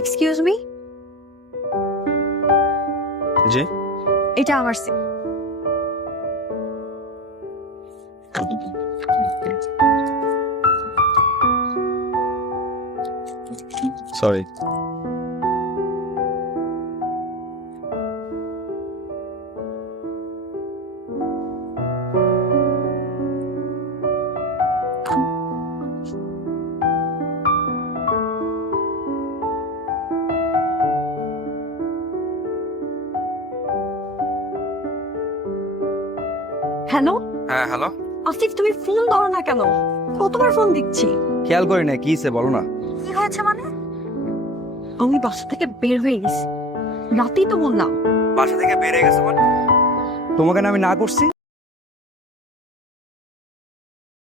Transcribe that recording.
Excuse me, জি এটা আমার সিম। Sorry. Hello হ্যাঁ হ্যালো, আসিফ, তুমি ফোন ধরো না কেন? কতবার ফোন দিচ্ছি। খেয়াল করি না, কি হয়েছে বলো না। কি হয়েছে মানে? আমি বাসা থেকে বের হয়ে গেছি, রাতেই তো বললাম। বাসা থেকে বেরিয়ে গেছে মানে? তোমাকে না আমি না করছি?